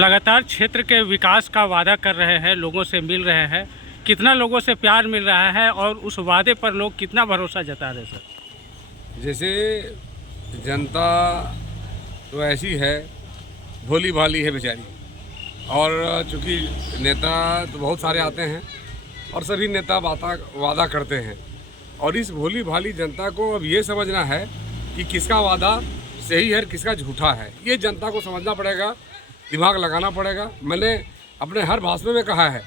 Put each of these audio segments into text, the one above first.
लगातार क्षेत्र के विकास का वादा कर रहे हैं, लोगों से मिल रहे हैं, कितना लोगों से प्यार मिल रहा है और उस वादे पर लोग कितना भरोसा जता रहे हैं सर? जैसे जनता तो ऐसी है, भोली भाली है बेचारी। और चूँकि नेता तो बहुत सारे आते हैं और सभी नेता वादा करते हैं, और इस भोली भाली जनता को अब ये समझना है कि किसका वादा सही है और किसका झूठा है। ये जनता को समझना पड़ेगा, दिमाग लगाना पड़ेगा। मैंने अपने हर भाषण में कहा है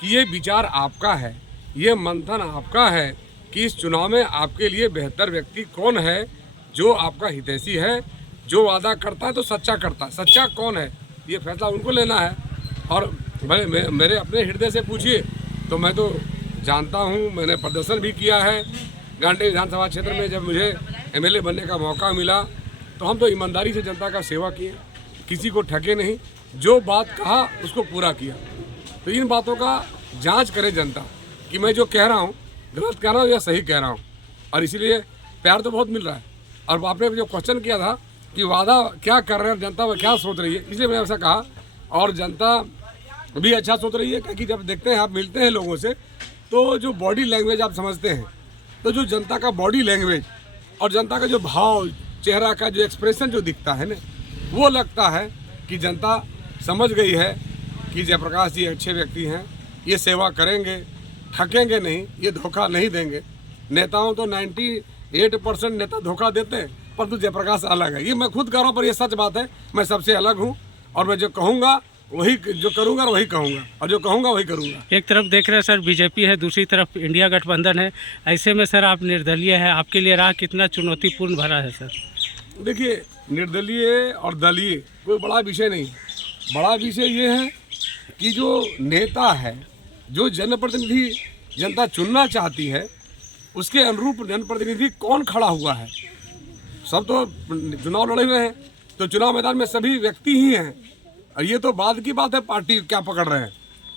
कि ये विचार आपका है, ये मंथन आपका है कि इस चुनाव में आपके लिए बेहतर व्यक्ति कौन है, जो आपका हितैषी है, जो वादा करता है तो सच्चा करता है। सच्चा कौन है, ये फैसला उनको लेना है। और मेरे अपने हृदय से पूछिए तो मैं तो जानता हूँ, मैंने प्रदर्शन भी किया है गांधी विधानसभा क्षेत्र में। जब मुझे एमएलए बनने का मौका मिला तो हम तो ईमानदारी से जनता का सेवा किए, किसी को ठगे नहीं, जो बात कहा उसको पूरा किया। तो इन बातों का जांच करे जनता कि मैं जो कह रहा हूँ गलत कह रहा हूँ या सही कह रहा हूँ। और इसीलिए प्यार तो बहुत मिल रहा है। और आपने जो क्वेश्चन किया था कि वादा क्या कर रहे हैं, जनता क्या सोच रही है, इसलिए मैंने ऐसा कहा। और जनता भी अच्छा सोच रही है, क्योंकि जब देखते हैं, आप मिलते हैं लोगों से, तो जो बॉडी लैंग्वेज आप समझते हैं, तो जो जनता का बॉडी लैंग्वेज और जनता का जो भाव, चेहरा का जो एक्सप्रेशन जो दिखता है ना, वो लगता है कि जनता समझ गई है कि जयप्रकाश जी अच्छे व्यक्ति हैं, ये सेवा करेंगे, ठकेंगे नहीं, ये धोखा नहीं देंगे। नेताओं तो 98% नेता धोखा देते हैं, परंतु जयप्रकाश अलग है। ये मैं खुद कह रहा हूँ, पर ये सच बात है, मैं सबसे अलग हूँ। और मैं जो कहूँगा वही, जो करूँगा वही कहूँगा, और जो कहूँगा वही करूँगा। एक तरफ देख रहे हैं सर बीजेपी है, दूसरी तरफ इंडिया गठबंधन है। ऐसे में सर आप निर्दलीय है, आपके लिए राह कितना चुनौतीपूर्ण भरा है सर? देखिए, निर्दलीय और दलीय कोई बड़ा विषय नहीं। बड़ा विषय ये है कि जो नेता है, जो जनप्रतिनिधि जनता चुनना चाहती है, उसके अनुरूप जनप्रतिनिधि कौन खड़ा हुआ है। सब तो चुनाव लड़े हुए हैं, तो चुनाव मैदान में सभी व्यक्ति ही हैं। और ये तो बाद की बात है पार्टी क्या पकड़ रहे हैं,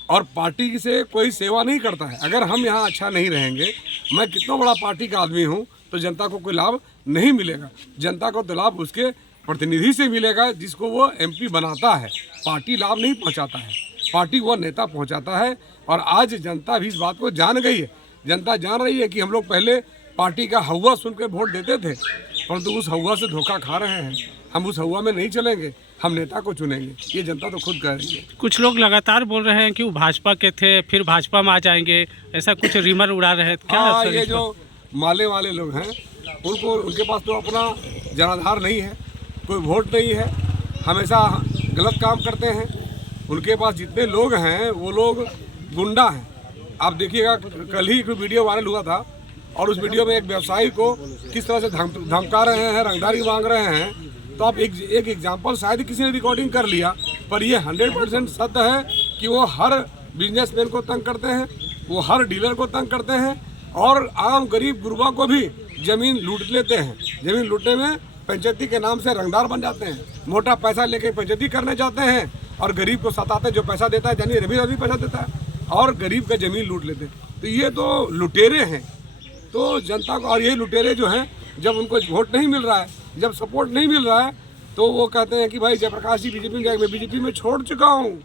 और पार्टी से कोई सेवा नहीं करता है। अगर हम यहाँ अच्छा नहीं रहेंगे, मैं कितना बड़ा पार्टी का आदमी हूँ, तो जनता को कोई लाभ नहीं मिलेगा। जनता को तो लाभ उसके प्रतिनिधि से मिलेगा जिसको वो एमपी बनाता है। पार्टी लाभ नहीं पहुँचाता है, पार्टी वो नेता पहुँचाता है। और आज जनता भी इस बात को जान गई है। जनता जान रही है कि हम लोग पहले पार्टी का हवा सुन के वोट देते थे, परंतु उस हवा से धोखा खा रहे हैं। हम उस हवा में नहीं चलेंगे, हम नेता को चुनेंगे। ये जनता तो खुद कह रही है। कुछ लोग लगातार बोल रहे हैं कि वो भाजपा के थे, फिर भाजपा में आ जाएंगे, ऐसा कुछ रिमर उड़ा रहे हैं। क्या हाँ, ये जो माले वाले लोग हैं, उनके पास तो अपना जनाधार नहीं है, कोई वोट नहीं है, हमेशा गलत काम करते हैं। उनके पास जितने लोग हैं वो लोग गुंडा हैं। आप देखिएगा, कल ही एक वीडियो वायरल हुआ था, और उस वीडियो में एक व्यवसायी को किस तरह से धमका रहे हैं, रंगदारी मांग रहे हैं। तो आप एक एग्जाम्पल शायद किसी ने रिकॉर्डिंग कर लिया, पर ये 100% सत्य है कि वो हर बिजनेसमैन को तंग करते हैं, वो हर डीलर को तंग करते हैं, और आम गरीब गुरबा को भी जमीन लूट लेते हैं। जमीन लूटने में पंचायती के नाम से रंगदार बन जाते हैं, मोटा पैसा लेके पंचायती करने जाते हैं, और गरीब को सताते। जो पैसा देता है, यानी रवि पैसा देता है, और गरीब का जमीन लूट लेते हैं। तो ये तो लुटेरे हैं। तो जनता को, और ये लुटेरे जो हैं, जब उनको वोट नहीं मिल रहा है, जब सपोर्ट नहीं मिल रहा है, तो वो कहते हैं कि भाई जयप्रकाश जी बीजेपी में जाएंगे। मैं बीजेपी में छोड़ चुका हूँ।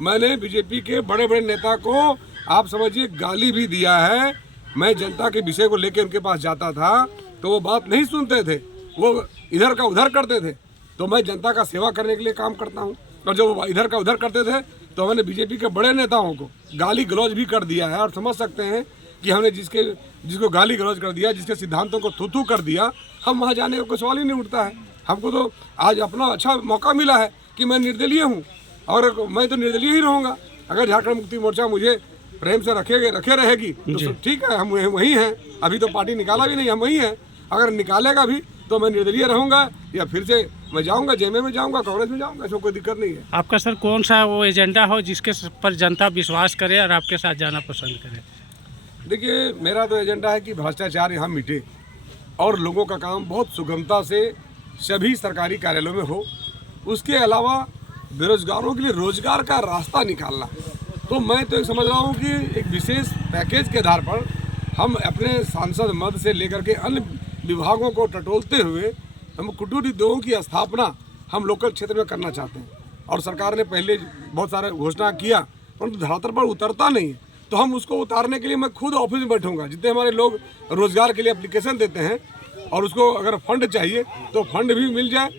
मैंने बीजेपी के बड़े बड़े नेता को, आप समझिए, गाली भी दिया है। मैं जनता के विषय को लेकर उनके पास जाता था तो वो बात नहीं सुनते थे, वो इधर का उधर करते थे। तो मैं जनता का सेवा करने के लिए काम करता हूँ, और जब वो इधर का उधर करते थे तो मैंने बीजेपी के बड़े नेताओं को गाली गलौज भी कर दिया है। और समझ सकते हैं कि हमने जिसको गाली गलौज कर दिया, जिसके सिद्धांतों को थू कर दिया, हम वहाँ जाने का कोई सवाल ही नहीं उठता है। हमको तो आज अपना अच्छा मौका मिला है कि मैं निर्दलीय हूँ, और मैं तो निर्दलीय ही रहूँगा। अगर झारखंड मुक्ति मोर्चा मुझे प्रेम से रखे रहेगी तो ठीक है, हम वही हैं। अभी तो पार्टी निकाला भी नहीं, हम वही हैं। अगर निकालेगा भी तो मैं निर्दलीय रहूँगा, या फिर से मैं जाऊँगा, जेएमएम में जाऊँगा, कांग्रेस में जाऊँगा, इसमें कोई दिक्कत नहीं है। आपका सर कौन सा वो एजेंडा हो जिसके पर जनता विश्वास करे और आपके साथ जाना पसंद करे? देखिए, मेरा तो एजेंडा है कि भ्रष्टाचार यहाँ मिटे, और लोगों का काम बहुत सुगमता से सभी सरकारी कार्यालयों में हो। उसके अलावा बेरोजगारों के लिए रोजगार का रास्ता निकालना। तो मैं तो समझ रहा हूँ कि एक विशेष पैकेज के आधार पर हम अपने सांसद मद से लेकर के अन्य विभागों को टटोलते हुए हम कुटीर उद्योगों की स्थापना हम लोकल क्षेत्र में करना चाहते हैं। और सरकार ने पहले बहुत सारे घोषणा किया, परंतु धरातल पर उतरता नहीं है। तो हम उसको उतारने के लिए मैं खुद ऑफिस में बैठूंगा। जितने हमारे लोग रोजगार के लिए एप्लीकेशन देते हैं और उसको अगर फंड चाहिए तो फंड भी मिल जाए,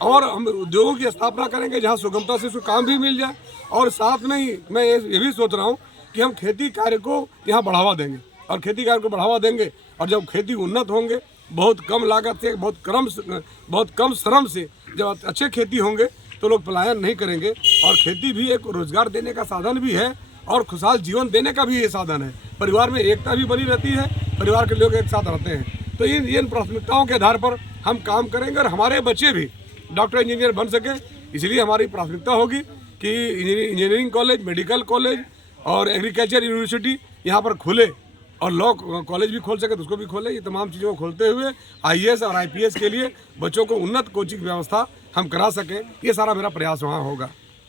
और हम उद्योगों की स्थापना करेंगे जहाँ सुगमता से उसको काम भी मिल जाए। और साथ में ही मैं ये भी सोच रहा हूँ कि हम खेती कार्य को यहाँ बढ़ावा देंगे, और खेती कार्य को बढ़ावा देंगे, और जब खेती उन्नत होंगे, बहुत कम लागत से, बहुत कम श्रम से जब अच्छे खेती होंगे तो लोग पलायन नहीं करेंगे। और खेती भी एक रोजगार देने का साधन भी है और खुशहाल जीवन देने का भी ये साधन है। परिवार में एकता भी बनी रहती है, परिवार के लोग एक साथ रहते हैं। तो इन प्राथमिकताओं के आधार पर हम काम करेंगे और हमारे बच्चे भी डॉक्टर इंजीनियर बन सके। इसलिए हमारी प्राथमिकता होगी कि इंजीनियरिंग कॉलेज, मेडिकल कॉलेज और एग्रीकल्चर यूनिवर्सिटी यहाँ पर खुले, और लॉ कॉलेज भी खोल सके तो उसको भी खोले। ये तमाम चीज़ों को खोलते हुए IAS और IPS के लिए बच्चों को उन्नत कोचिंग व्यवस्था हम करा सकें, ये सारा मेरा प्रयास वहाँ होगा।